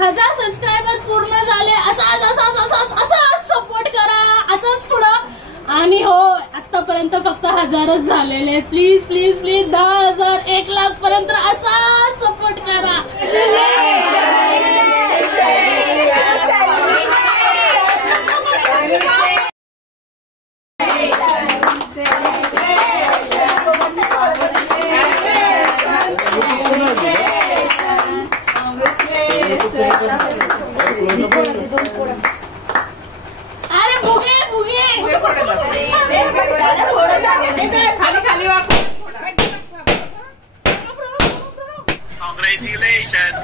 1000 subscriber पूर्ण झाले. असाच सपोर्ट करा, असंच पुढं. आणि हो, आतापर्यंत फक्त 1000च झालेले. प्लीज प्लीज प्लीज 10,000 1,00,000 पर्यंत असाच सपोर्ट करा. अरे फुगे फुगे खाली खाली वाप. Congratulations!